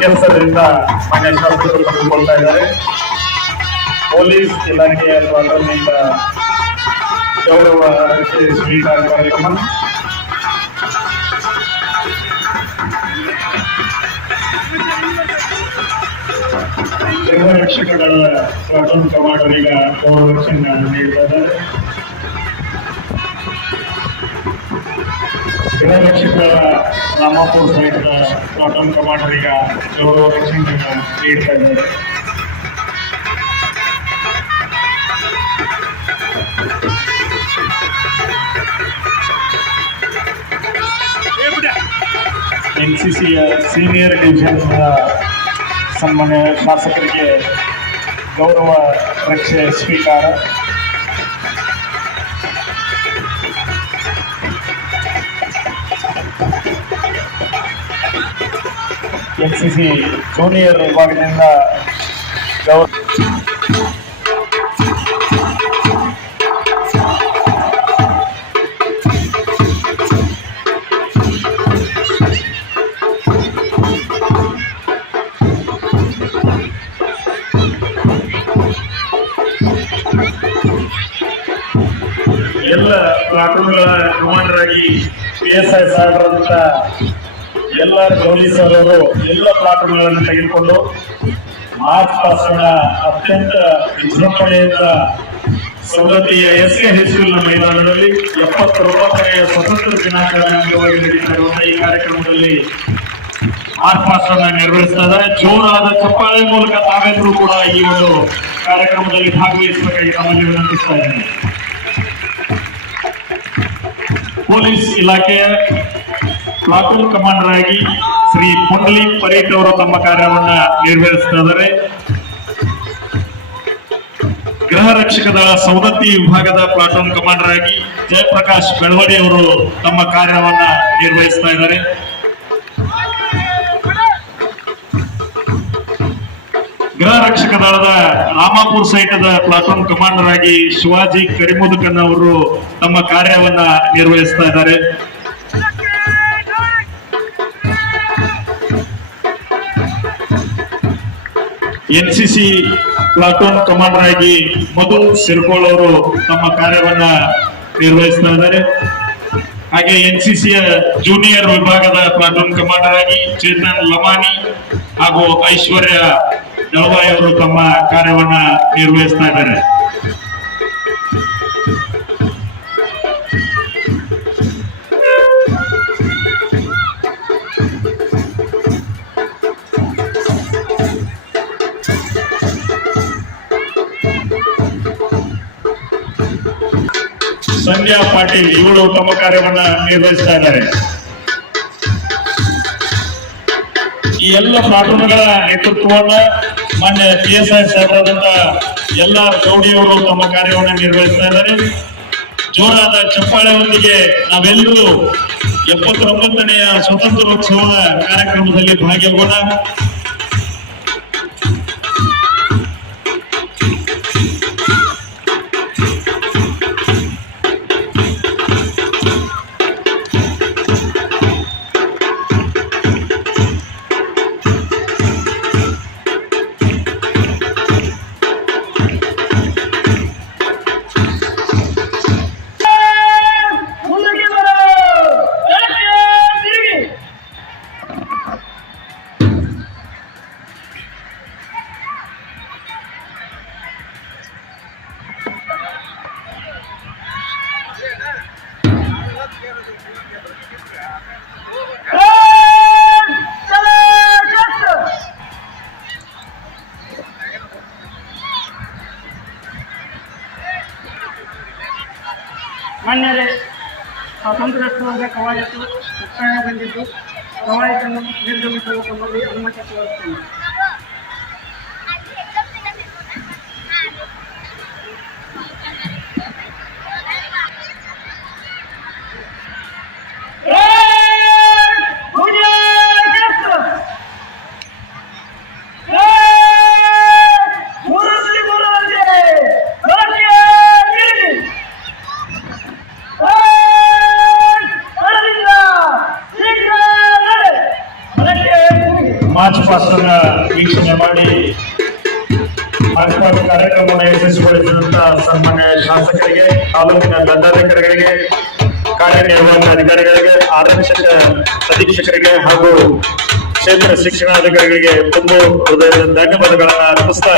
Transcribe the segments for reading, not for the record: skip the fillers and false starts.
ಕೆಲಸದಿಂದ ಮಾನ್ಯ ಶಾಸಕರು ತೆಗೆದುಕೊಳ್ತಾ ಇದ್ದಾರೆ. ಪೊಲೀಸ್ ಇಲಾಖೆಯ ಸ್ವಾತಂತ್ರ್ಯದಿಂದ ಗೌರವ ಸ್ವೀಕಾರ ಕಾರ್ಯಕ್ರಮ. ಗೃಹರಕ್ಷಕಗಳ ಪ್ಲಾಟೂನ್ ಕಮಾಂಡರಿಗೆ ಗೌರವ ರಕ್ಷಣೆ ನೀಡಿದ್ದಾರೆ. ಗೃಹರಕ್ಷಕರ ರಾಮಾಪುರ ಸೈಟ್ನ ಪ್ಲಾಟೂನ್ ಕಮಾಂಡರಿಗೆ ಗೌರವ ರಕ್ಷಣೆ ನೀಡ್ತಾ ಇದ್ದಾರೆ. ಎನ್ಸಿಸಿಯ ಸೀನಿಯರ್ ಡಿವಿಷನ್ ಸನ್ಮಾನ್ಯ ಶಾಸಕರಿಗೆ ಗೌರವ ರಕ್ಷೆ ಸ್ವೀಕಾರ. ಎನ್ಸಿಸಿ ಜೂನಿಯರ್ ವಿಭಾಗದಿಂದ ಗೌರವ. ಎಲ್ಲ ಪ್ಲಾಟೂನ್ಗಳ ಕಮಾಂಡರ್ ಆಗಿ PSI ಸಾಹೇಬರಾದಂತ ಎಲ್ಲ ಪೊಲೀಸ್ ಅವರು ಎಲ್ಲ ಪ್ಲಾಟೂನ್ಗಳನ್ನು ತೆಗೆದುಕೊಂಡು ಮಾರ್ಚ್ ಪಾಸ್ನ ಅತ್ಯಂತ ವಿಜೃಂಭಣೆಯಿಂದ ಸವದತ್ತಿಯ SK ಹೈಸ್ಕೂಲ್ನ ಮೈದಾನದಲ್ಲಿ 79ನೇ ಸ್ವತಂತ್ರ ದಿನಾಚರಣೆ ಅಂಗವಾಗಿ ನಡೀತಾ ಇರುವಂತಹ ಈ ಕಾರ್ಯಕ್ರಮದಲ್ಲಿ ಮಾರ್ಚ್ ಪಾಸ್ಟ್ ಅನ್ನು ನಿರ್ವಹಿಸ್ತಾ ಇದ್ದಾರೆ. ಜೋರಾದ ಚಪ್ಪಾಳೆ ಮೂಲಕ ತಾವೆಲ್ಲರೂ ಕೂಡ ಈ ಒಂದು ಕಾರ್ಯಕ್ರಮದಲ್ಲಿ ಭಾಗವಹಿಸಬೇಕಾಗಿ ತಮ್ಮಲ್ಲಿ ವಿನಂತಿಸ್ತಾ ಇದ್ದೇನೆ. ಪೊಲೀಸ್ ಇಲಾಖೆಯ ಪ್ಲಾಟೂನ್ ಕಮಾಂಡರ್ ಆಗಿ ಶ್ರೀ ಪುಂಡಲಿಕ್ ಪರೇಟ್ ಅವರು ತಮ್ಮ ಕಾರ್ಯವನ್ನ ನಿರ್ವಹಿಸ್ತಾ ಇದ್ದಾರೆ. ಗೃಹ ರಕ್ಷಕ ದಳ ಸವದತ್ತಿ ವಿಭಾಗದ ಪ್ಲಾಟೂನ್ ಕಮಾಂಡರ್ ಆಗಿ ಜಯಪ್ರಕಾಶ್ ಬೆಳವಡಿ ಅವರು ತಮ್ಮ ಕಾರ್ಯವನ್ನ ನಿರ್ವಹಿಸ್ತಾ ಇದ್ದಾರೆ. ಗೃಹ ರಕ್ಷಕ ದಳದ ರಾಮಾಪುರ ಸೈಟದ ಪ್ಲಾಟೂನ್ ಕಮಾಂಡರ್ ಆಗಿ ಶಿವಾಜಿ ಕರಿಮುದುಕನ್ ಅವರು ತಮ್ಮ ಕಾರ್ಯವನ್ನ ನಿರ್ವಹಿಸ್ತಾ ಇದ್ದಾರೆ. ಎನ್ಸಿಸಿ ಪ್ಲಾಟೂನ್ ಕಮಾಂಡರ್ ಆಗಿ ಮಧು ಸಿರ್ಕೋಳ್ ಅವರು ತಮ್ಮ ಕಾರ್ಯವನ್ನ ನಿರ್ವಹಿಸ್ತಾ ಇದ್ದಾರೆ. ಹಾಗೆ ಎನ್ಸಿಸಿಯ ಜೂನಿಯರ್ ವಿಭಾಗದ ಪ್ಲಾಟೂನ್ ಕಮಾಂಡರ್ ಆಗಿ ಚೇತನ್ ಲಮಾನಿ ಹಾಗೂ ಐಶ್ವರ್ಯ ದಳವಾಯಿ ಅವರು ತಮ್ಮ ಕಾರ್ಯವನ್ನ ನಿರ್ವಹಿಸ್ತಾ ಇದ್ದಾರೆ. ಸಂಧ್ಯಾ ಪಾಟೀಲ್ ಇವರು ತಮ್ಮ ಕಾರ್ಯವನ್ನ ನಿರ್ವಹಿಸ್ತಾ ಇದ್ದಾರೆ. ಈ ಎಲ್ಲ ಪ್ಲಾಟೂನ್ಗಳ ನೇತೃತ್ವವನ್ನ ಮಾನ್ಯ PSI ಸಾಹೇಬರಾದಂತ ಎಲ್ಲ ಗೌಡಿಯವರು ತಮ್ಮ ಕಾರ್ಯವನ್ನ ನಿರ್ವಹಿಸ್ತಾ ಇದ್ದಾರೆ. ಜೋರಾದ ಚಪ್ಪಾಳೆಯೊಂದಿಗೆ ನಾವೆಲ್ಲರೂ 79ನೇ ಸ್ವತಂತ್ರೋತ್ಸವದ ಕಾರ್ಯಕ್ರಮದಲ್ಲಿ ಭಾಗಿಯಾಗೋಣ. ಮಾನ್ಯರೇ, ಸ್ವಾತಂತ್ರ್ಯೋತ್ಸವದ ಕವಾಯತು ಮುಕ್ತಾಯ ಬಂದಿದ್ದು ಕವಾಯತನ್ನು ನಿರ್ಗಮಿಸಲು ತಮ್ಮಲ್ಲಿ ಅನುಮತಿ ಕೋರುತ್ತೇನೆ. ಮಾರ್ಚ್ ಪಾಸ್ಟ್ ಅರ್ಥವಾದ ಕಾರ್ಯಕ್ರಮವನ್ನು ಯಶಸ್ವಿಗೊಳಿಸಿದಂತ ಸನ್ಮಾನ್ಯ ಶಾಸಕರಿಗೆ, ತಾಲೂಕಿನ ದಂಡಾಧಿಕಾರಿಗಳಿಗೆ, ಕಾರ್ಯನಿರ್ವಾಹಕ ಅಧಿಕಾರಿಗಳಿಗೆ, ಆರಕ್ಷಕ ಅಧೀಕ್ಷಕರಿಗೆ ಹಾಗೂ ಕ್ಷೇತ್ರ ಶಿಕ್ಷಣಾಧಿಕಾರಿಗಳಿಗೆ ತುಂಬ ಹೃದಯದ ಧನ್ಯವಾದಗಳನ್ನ ಅರ್ಪಿಸ್ತಾ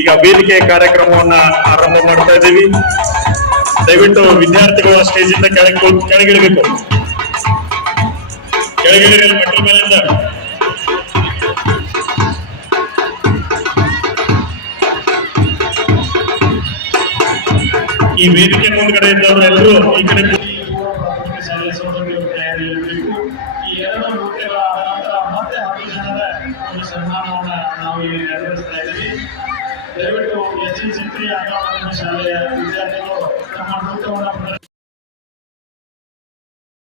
ಈಗ ವೇದಿಕೆ ಕಾರ್ಯಕ್ರಮವನ್ನ ಆರಂಭ ಮಾಡ್ತಾ ಇದ್ದೀವಿ. ದಯವಿಟ್ಟು ವಿದ್ಯಾರ್ಥಿಗಳು ಸ್ಟೇಜ್ ಇಂದ ಕೆಳಗಿಳಿಬೇಕು. ಕೆಳಗಿಳಿರಿ ಮೆಟ್ಲ ಮೇಲಿಂದ. ಈ ವೇದಿಕೆ ಮುಂದ್ಗಡೆ ಇದ್ದವರು ಎಲ್ಲರೂ ಈ ಕಡೆ ಶಾಲೆ ಸೌಲಭ್ಯಗಳ ತಯಾರಿಯಲ್ಲಿರಬೇಕು. ಈ ಎರಡು ನೃತ್ಯಗಳ ನಂತರ ಮತ್ತೆ 10 ಜನರ ಒಂದು ಸನ್ಮಾನವನ್ನ ನಾವು ಇಲ್ಲಿ ನೆರವೇರಿಸ್ತಾ ಇದ್ದೀವಿ. ದಯವಿಟ್ಟು SC3 ಅಂಗನವಾಡಿ ಶಾಲೆಯ ವಿದ್ಯಾರ್ಥಿಗಳು ತಮ್ಮ ನೃತ್ಯವನ್ನು